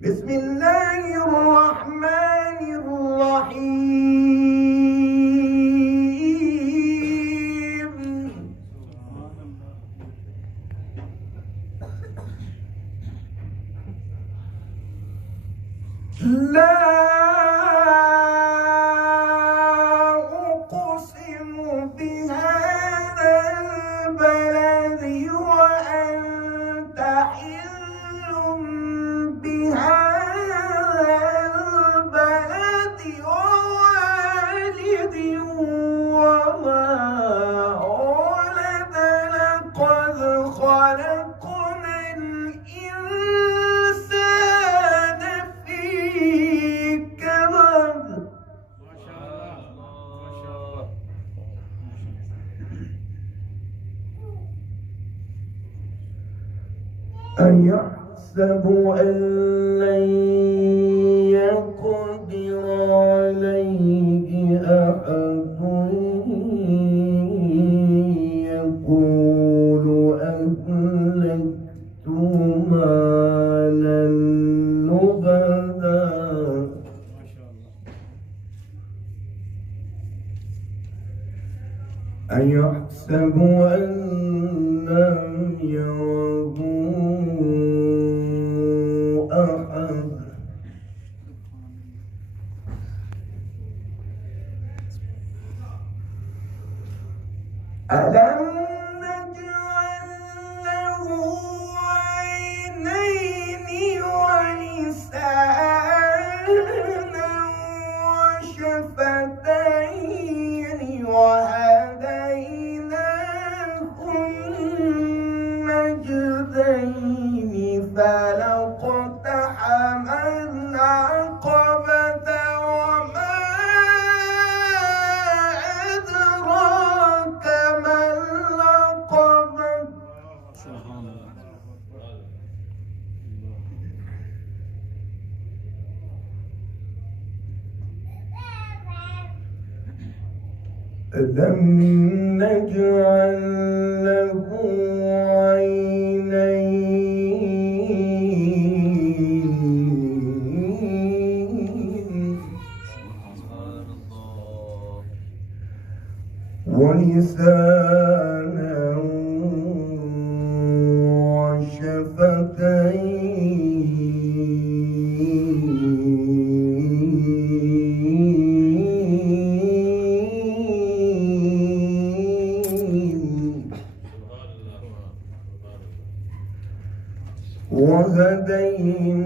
بسم الله الرحمن الرحيم. لا أقسم بهذا البلد وأنت حل بهذا البلد ووالد وما ولد. لقد خلقنا الإنسان في كبد. ما شاء الله ما شاء الله. أيحسب أن لن يقدر عليه أحد يقول أهلكت مالا لبدا. ما شاء الله. أيحسب أن لم يره أحد. ألم نجعل له عينين ولسانا وشفتين وهديناه النجدين فلاقتحم العقبة وما أدراك ما العقبة. سبحان الله. ألم نجعل له عينين سبحان الله. ولسانا وشفتين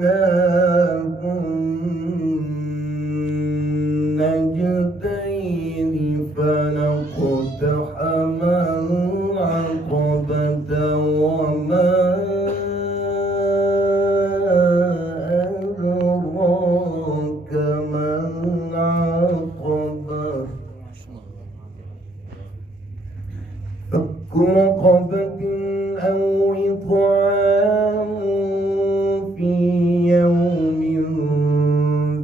وهديناه النجدين فلاقتحم العقبة وما أدراك ما العقبة. فك رقبة أو إطعام في يوم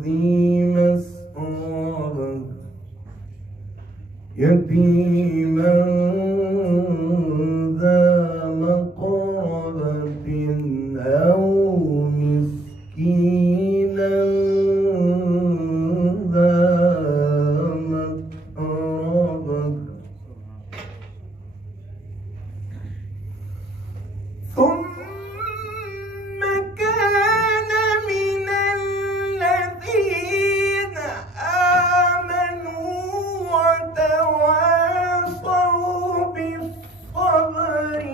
ذي مسغبة يتيما ذا مقربة أو مسكينا ذا متربة ثم كان من الذين آمنوا وتواصوا بالصبر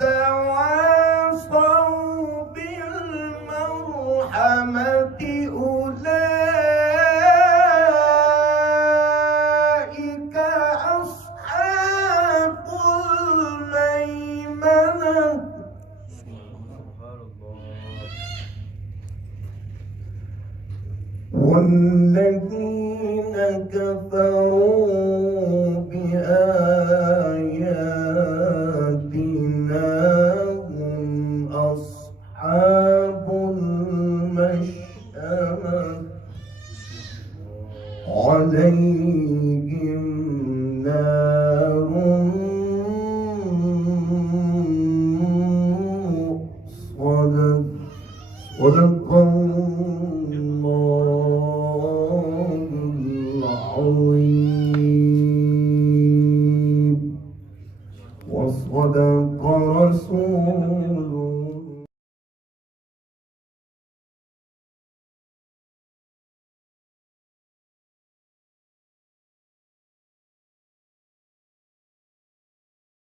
وتواصوا بالمرحمة أولئك أصحاب الميمنة. والذين كفروا بآياتنا هم أصحاب المشأمة عليهم نار مؤصدة. صدق الله العظيم وصدق رسول